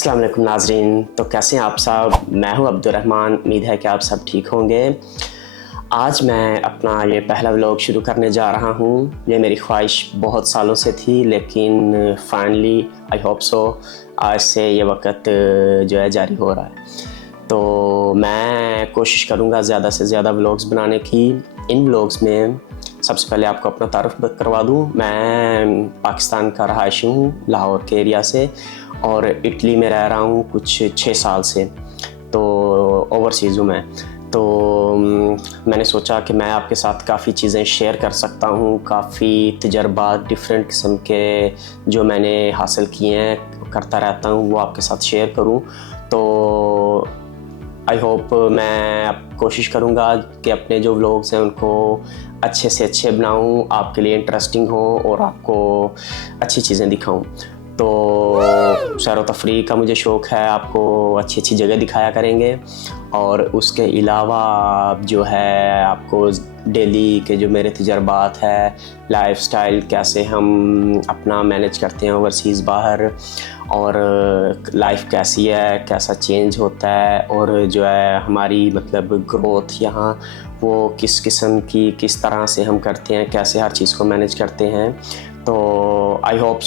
अस्सलाम वालेकुम नाज़रीन। तो कैसे हैं आप सब? मैं हूं अब्दुर्रहमान। उम्मीद है कि आप सब ठीक होंगे। आज मैं अपना ये पहला व्लॉग शुरू करने जा रहा हूं। ये मेरी ख्वाहिश बहुत सालों से थी, लेकिन फाइनली आई होप सो आज से ये वक्त जो है जारी हो रहा है। तो मैं कोशिश करूंगा ज़्यादा से ज़्यादा व्लॉग्स बनाने की। इन व्लॉग्स में सबसे पहले आपको अपना तारुफ करवा दूं। मैं पाकिस्तान का रहायशी हूँ, लाहौर के एरिया से, और इटली में रह रहा हूँ कुछ 6 साल से। तो ओवरसीज़ हूँ मैं। तो मैंने सोचा कि मैं आपके साथ काफ़ी चीज़ें शेयर कर सकता हूँ, काफ़ी तजर्बात डिफरेंट किस्म के जो मैंने हासिल किए हैं करता रहता हूँ वो आपके साथ शेयर करूँ। तो आई होप मैं कोशिश करूँगा कि अपने जो व्लॉग्स हैं उनको अच्छे से अच्छे बनाऊँ, आपके लिए इंटरेस्टिंग हो और आपको अच्छी चीज़ें दिखाऊँ। तो सैर व तफरीह का मुझे शौक़ है, आपको अच्छी अच्छी जगह दिखाया करेंगे। और उसके अलावा जो है आपको डेली के जो मेरे तजर्बात है, लाइफस्टाइल कैसे हम अपना मैनेज करते हैं ओवरसीज़ बाहर, और लाइफ कैसी है, कैसा चेंज होता है, और जो है हमारी मतलब ग्रोथ यहाँ वो किस किस्म की किस तरह से हम करते हैं, कैसे हर चीज़ को मैनेज करते हैं। तो आई होप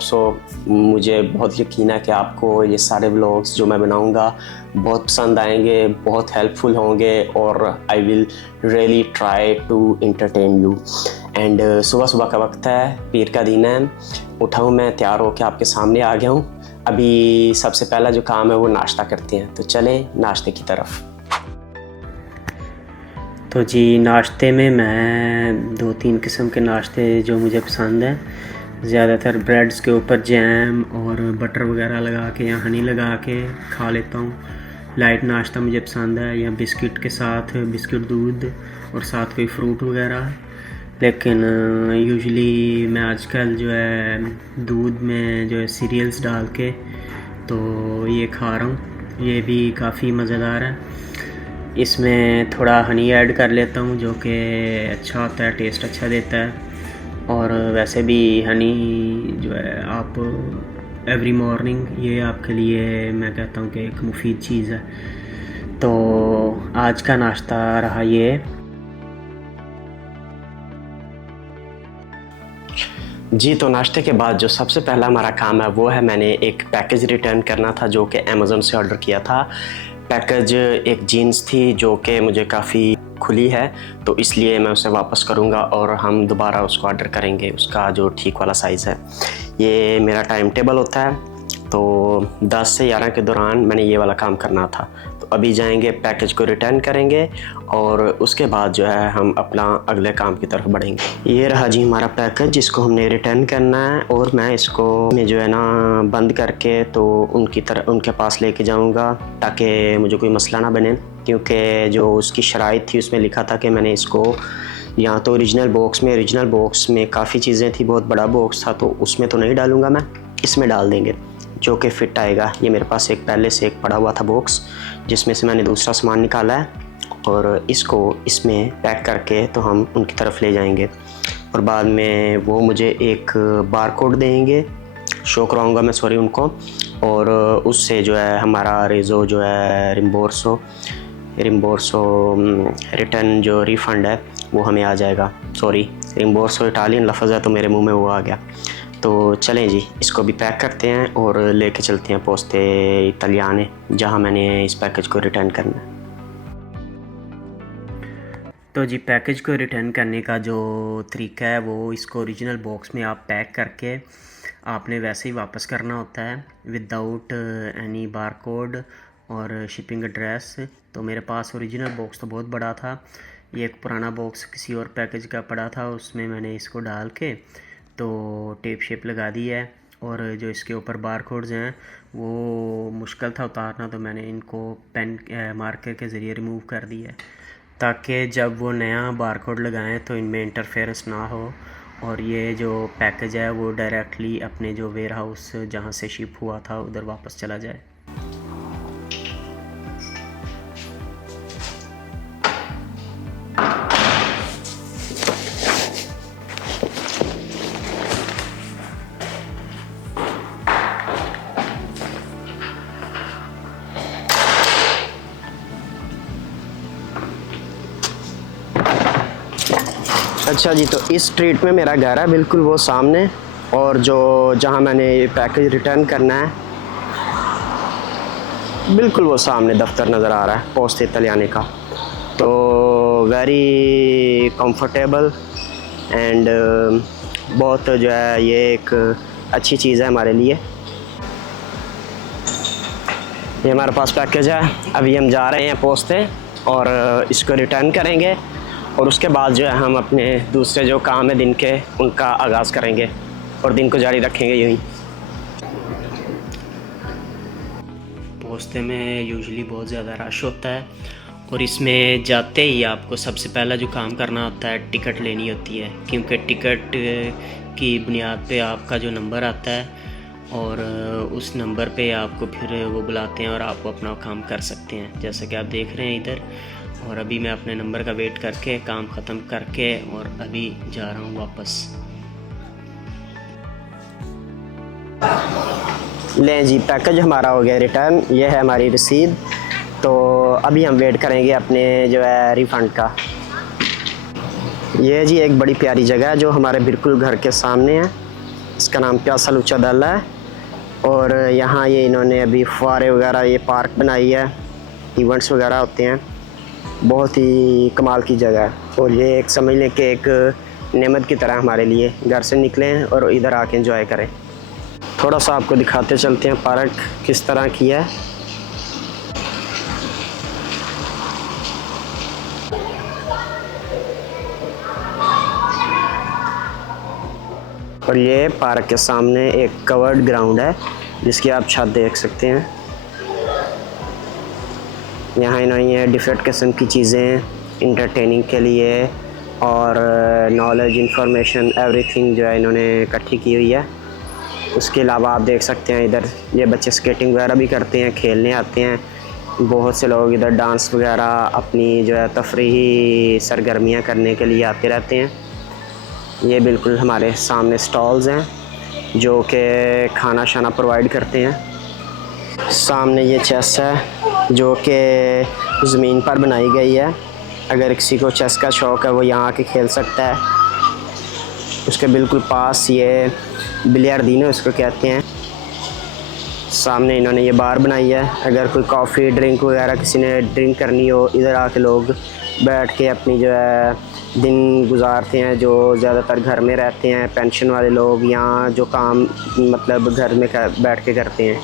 सो मुझे बहुत यकीन है कि आपको ये सारे व्लॉग्स जो मैं बनाऊंगा बहुत पसंद आएंगे, बहुत हेल्पफुल होंगे, और I will really try to entertain you. And सुबह सुबह का वक्त है, पीर का दिन है, उठा हूँ मैं, तैयार होकर आपके सामने आ गया हूँ। अभी सबसे पहला जो काम है वो नाश्ता करते हैं, तो चलें नाश्ते की तरफ। तो जी नाश्ते में मैं 2-3 किस्म के नाश्ते जो मुझे पसंद है, ज़्यादातर ब्रेड्स के ऊपर जैम और बटर वगैरह लगा के या हनी लगा के खा लेता हूँ। लाइट नाश्ता मुझे पसंद है, या बिस्किट के साथ बिस्किट दूध और साथ कोई फ्रूट वगैरह। लेकिन यूजुअली मैं आजकल जो है दूध में जो है सीरियल्स डाल के तो ये खा रहा हूँ। ये भी काफ़ी मज़ेदार है। इसमें थोड़ा हनी ऐड कर लेता हूँ जो कि अच्छा होता है, टेस्ट अच्छा देता है। और वैसे भी हनी जो है आप एवरी मॉर्निंग ये आपके लिए मैं कहता हूँ कि एक मुफीद चीज़ है। तो आज का नाश्ता रहा ये। जी तो नाश्ते के बाद जो सबसे पहला हमारा काम है वो है, मैंने एक पैकेज रिटर्न करना था जो कि अमेज़न से ऑर्डर किया था। पैकेज एक जीन्स थी जो कि मुझे काफ़ी खुली है, तो इसलिए मैं उसे वापस करूंगा और हम दोबारा उसको ऑर्डर करेंगे, उसका जो ठीक वाला साइज़ है। ये मेरा टाइम टेबल होता है, तो 10 से 11 के दौरान मैंने ये वाला काम करना था। तो अभी जाएंगे, पैकेज को रिटर्न करेंगे और उसके बाद जो है हम अपना अगले काम की तरफ बढ़ेंगे। ये रहा जी हमारा पैकेज जिसको हमने रिटर्न करना है, और मैं इसको जो है ना बंद करके तो उनके पास लेके जाऊंगा ताकि मुझे कोई मसला ना बने, क्योंकि जो उसकी शराइत थी उसमें लिखा था कि मैंने इसको यहाँ तो ओरिजिनल बॉक्स में काफ़ी चीज़ें थी, बहुत बड़ा बॉक्स था, तो उसमें तो नहीं डालूँगा मैं, इसमें डाल देंगे जो कि फ़िट आएगा। ये मेरे पास एक पहले से एक पड़ा हुआ था बॉक्स जिसमें से मैंने दूसरा सामान निकाला है, और इसको इसमें पैक करके तो हम उनकी तरफ ले जाएंगे। और बाद में वो मुझे एक बार कोड देंगे, शो कराऊँगा मैं सॉरी उनको, और उससे जो है हमारा रेज़ो जो है रिम्बोर्सो रिटर्न जो रिफ़ंड है वो हमें आ जाएगा। सॉरी, रिम्बोर्सो इटालियन लफ्ज़ है तो मेरे मुंह में वो आ गया। तो चलें जी, इसको भी पैक करते हैं और लेके चलते हैं पोस्ते इटालियाने, जहां मैंने इस पैकेज को रिटर्न करना है। तो जी पैकेज को रिटर्न करने का जो तरीका है वो, इसको ओरिजिनल बॉक्स में आप पैक करके आपने वैसे ही वापस करना होता है विदाउट एनी बार कोड और शिपिंग एड्रेस। तो मेरे पास ओरिजिनल बॉक्स तो बहुत बड़ा था, ये एक पुराना बॉक्स किसी और पैकेज का पड़ा था, उसमें मैंने इसको डाल के तो टेप शेप लगा दी है। और जो इसके ऊपर बार कोड्स हैं वो मुश्किल था उतारना, तो मैंने इनको पेन मार्कर के ज़रिए रिमूव कर दिया है ताकि जब वो नया बार कोड लगाएँ तो इनमें इंटरफेरेंस ना हो, और ये जो पैकेज है वो डायरेक्टली अपने जो वेयर हाउस जहाँ से शिप हुआ था उधर वापस चला जाए। अच्छा जी, तो इस स्ट्रीट में मेरा घर है, बिल्कुल वो सामने, और जो जहाँ मैंने ये पैकेज रिटर्न करना है बिल्कुल वो सामने दफ्तर नज़र आ रहा है पोस्ट इतालियाने का। तो वेरी कंफर्टेबल एंड बहुत जो है ये एक अच्छी चीज़ है हमारे लिए। ये हमारे पास पैकेज है, अभी हम जा रहे हैं पोस्टे और इसको रिटर्न करेंगे और उसके बाद जो है हम अपने दूसरे जो काम है दिन के उनका आगाज़ करेंगे और दिन को जारी रखेंगे यूँ ही। पोस्ते में यूजुअली बहुत ज़्यादा रश होता है और इसमें जाते ही आपको सबसे पहला जो काम करना होता है टिकट लेनी होती है, क्योंकि टिकट की बुनियाद पे आपका जो नंबर आता है और उस नंबर पे आपको फिर वो बुलाते हैं और आप अपना काम कर सकते हैं, जैसा कि आप देख रहे हैं इधर। और अभी मैं अपने नंबर का वेट करके काम ख़त्म करके और अभी जा रहा हूँ वापस। लें जी, पैकेज हमारा हो गया रिटर्न, ये है हमारी रसीद। तो अभी हम वेट करेंगे अपने जो है रिफ़ंड का। ये जी एक बड़ी प्यारी जगह है जो हमारे बिल्कुल घर के सामने है, इसका नाम प्यासा लुचा दल्ला है। और यहाँ ये इन्होंने अभी फुहारे वगैरह ये पार्क बनाई है, इवेंट्स वगैरह होते हैं, बहुत ही कमाल की जगह है। और ये एक समझ लें कि एक नेमत की तरह हमारे लिए, घर से निकलें और इधर आके एंजॉय करें। थोड़ा सा आपको दिखाते चलते हैं पार्क किस तरह की है। और ये पार्क के सामने एक कवर्ड ग्राउंड है जिसकी आप छत देख सकते हैं। यहाँ इन्होंने डिफरेंट किस्म की चीज़ें इंटरटेनिंग के लिए और नॉलेज इंफॉर्मेशन एवरीथिंग जो है इन्होंने इकट्ठी की हुई है। उसके अलावा आप देख सकते हैं इधर ये बच्चे स्केटिंग वगैरह भी करते हैं, खेलने आते हैं। बहुत से लोग इधर डांस वगैरह अपनी जो है तफरीही सरगर्मियाँ करने के लिए आते रहते हैं। ये बिल्कुल हमारे सामने स्टॉल्स हैं जो कि खाना शाना प्रोवाइड करते हैं। सामने ये चेस है जो कि ज़मीन पर बनाई गई है, अगर किसी को चेस का शौक़ है वो यहाँ आके खेल सकता है। उसके बिल्कुल पास ये बिलियार्डिनो इसको कहते हैं। सामने इन्होंने ये बार बनाई है, अगर कोई कॉफ़ी ड्रिंक वगैरह किसी ने ड्रिंक करनी हो, इधर आके लोग बैठ के अपनी जो है दिन गुजारते हैं। जो ज़्यादातर घर में रहते हैं पेंशन वाले लोग, यहाँ जो काम मतलब घर में बैठ के करते हैं।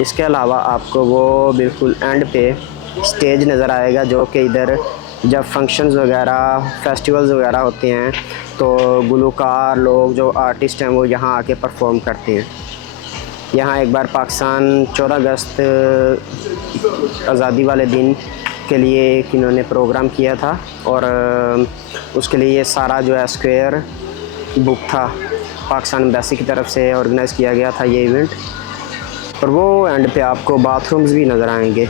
इसके अलावा आपको वो बिल्कुल एंड पे स्टेज नज़र आएगा जो कि इधर जब फंक्शंस वगैरह फेस्टिवल्स वगैरह होते हैं तो गुलकार लोग जो आर्टिस्ट हैं वो यहाँ आके परफॉर्म करते हैं। यहाँ एक बार पाकिस्तान 14 अगस्त आज़ादी वाले दिन के लिए एक इन्होंने प्रोग्राम किया था और उसके लिए ये सारा जो है स्क्वायर बुक था, पाकिस्तान एम्बेसी की तरफ से ऑर्गेनाइज़ किया गया था ये इवेंट। और वो एंड पे आपको बाथरूम्स भी नज़र आएंगे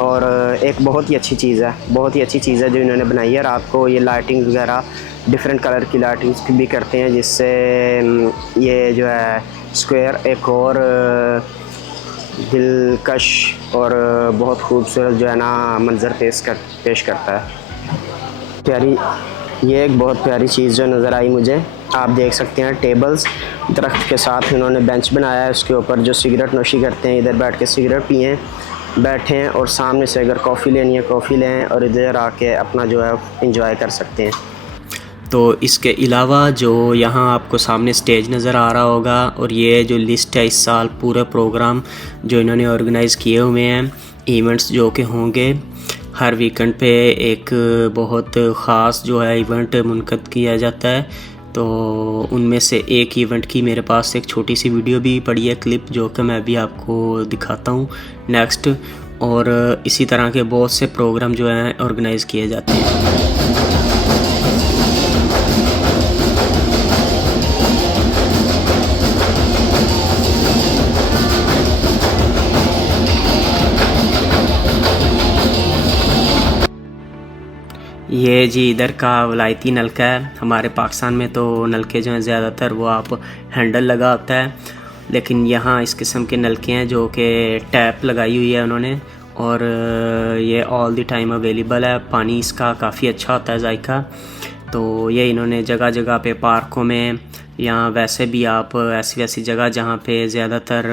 और एक बहुत ही अच्छी चीज़ है, बहुत ही अच्छी चीज़ है जो इन्होंने बनाई है। रात को ये लाइटिंग वगैरह डिफरेंट कलर की लाइटिंग्स भी करते हैं जिससे ये जो है स्क्वायर एक और दिलकश और बहुत खूबसूरत जो है ना मंज़र पेश करता है। प्यारी, ये एक बहुत प्यारी चीज़ जो नज़र आई मुझे, आप देख सकते हैं टेबल्स दरख्त के साथ इन्होंने बेंच बनाया है, उसके ऊपर जो सिगरेट नोशी करते हैं इधर बैठ के सिगरेट पिएँ, बैठें और सामने से अगर कॉफ़ी लेनी है कॉफ़ी लें और इधर आके अपना जो है इंजॉय कर सकते हैं। तो इसके अलावा जो यहाँ आपको सामने स्टेज नज़र आ रहा होगा और ये जो लिस्ट है इस साल पूरे प्रोग्राम जो इन्होंने ऑर्गेनाइज़ किए हुए हैं, इवेंट्स जो कि होंगे हर वीकेंड पे एक बहुत ख़ास जो है इवेंट मुनक़द किया जाता है। तो उनमें से एक इवेंट की मेरे पास एक छोटी सी वीडियो भी पड़ी है, क्लिप, जो कि मैं अभी आपको दिखाता हूँ नेक्स्ट। और इसी तरह के बहुत से प्रोग्राम जो हैं ऑर्गेनाइज़ किए जाते हैं। ये जी इधर का वलायती नलका है। हमारे पाकिस्तान में तो नलके जो हैं ज़्यादातर वो आप हैंडल लगा होता है, लेकिन यहाँ इस किस्म के नलके हैं जो कि टैप लगाई हुई है उन्होंने और ये ऑल द टाइम अवेलेबल है। पानी इसका काफ़ी अच्छा होता है जायका। तो ये इन्होंने जगह जगह पे पार्कों में या वैसे भी आप ऐसी वैसी जगह जहाँ पे ज़्यादातर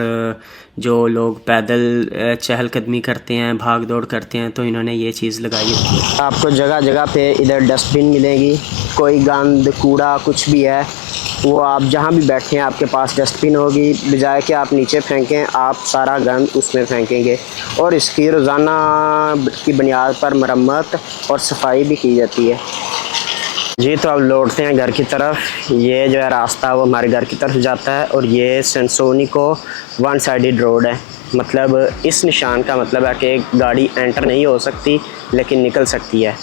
जो लोग पैदल चहलकदमी करते हैं, भाग दौड़ करते हैं, तो इन्होंने ये चीज़ लगाई होती है। आपको जगह जगह पे इधर डस्टबिन मिलेगी, कोई गंद कूड़ा कुछ भी है वो आप जहाँ भी बैठे हैं आपके पास डस्टबिन होगी, बजाय कि आप नीचे फेंकें आप सारा गंद उसमें फेंकेंगे। और इसकी रोज़ाना की बुनियाद पर मरम्मत और सफाई भी की जाती है। जी तो अब लौटते हैं घर की तरफ। ये जो है रास्ता वो हमारे घर की तरफ जाता है और ये सेंसोनिको वन साइडेड रोड है। मतलब इस निशान का मतलब है कि गाड़ी एंटर नहीं हो सकती लेकिन निकल सकती है।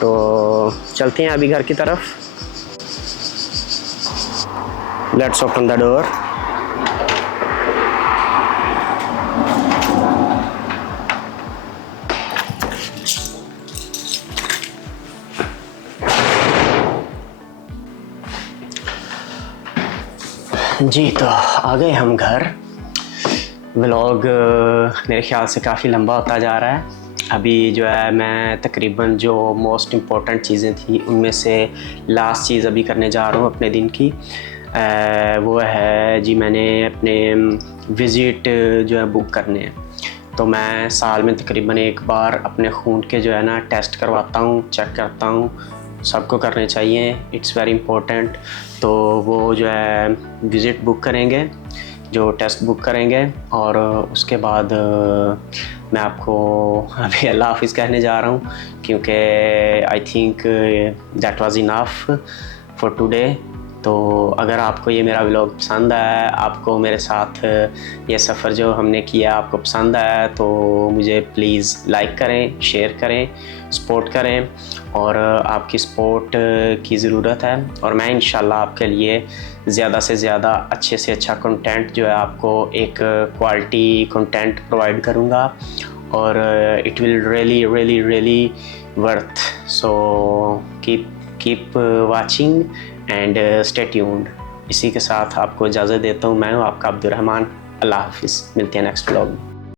तो चलते हैं अभी घर की तरफ। Let's open the door. जी तो आ गए हम घर। व्लॉग मेरे ख्याल से काफ़ी लंबा होता जा रहा है। अभी जो है मैं तकरीबन जो मोस्ट इम्पॉर्टेंट चीज़ें थी उनमें से लास्ट चीज़ अभी करने जा रहा हूँ अपने दिन की। वो है जी, मैंने अपने विज़िट जो है बुक करने हैं। तो मैं साल में तकरीबन एक बार अपने खून के जो है ना टेस्ट करवाता हूँ, चेक करता हूँ। सबको करने चाहिए, इट्स वेरी इम्पोर्टेंट। तो वो जो है विज़िट बुक करेंगे, जो टेस्ट बुक करेंगे और उसके बाद मैं आपको अभी अल्लाह हाफ़िज़ कहने जा रहा हूँ, क्योंकि I think that was enough for today. तो अगर आपको ये मेरा व्लॉग पसंद आया, आपको मेरे साथ ये सफ़र जो हमने किया आपको पसंद आया, तो मुझे प्लीज़ लाइक करें, शेयर करें, सपोर्ट करें। और आपकी सपोर्ट की ज़रूरत है और मैं इंशाल्लाह आपके लिए ज़्यादा से ज़्यादा अच्छे से अच्छा कंटेंट जो है आपको एक क्वालिटी कंटेंट प्रोवाइड करूँगा और it will really worth. So keep watching and stay tuned. इसी के साथ आपको इजाज़त देता हूँ। मैं हूँ आपका अब्दुर्रहमान। अल्लाह हाफ़िज़। मिलते हैं नेक्स्ट व्लॉग में।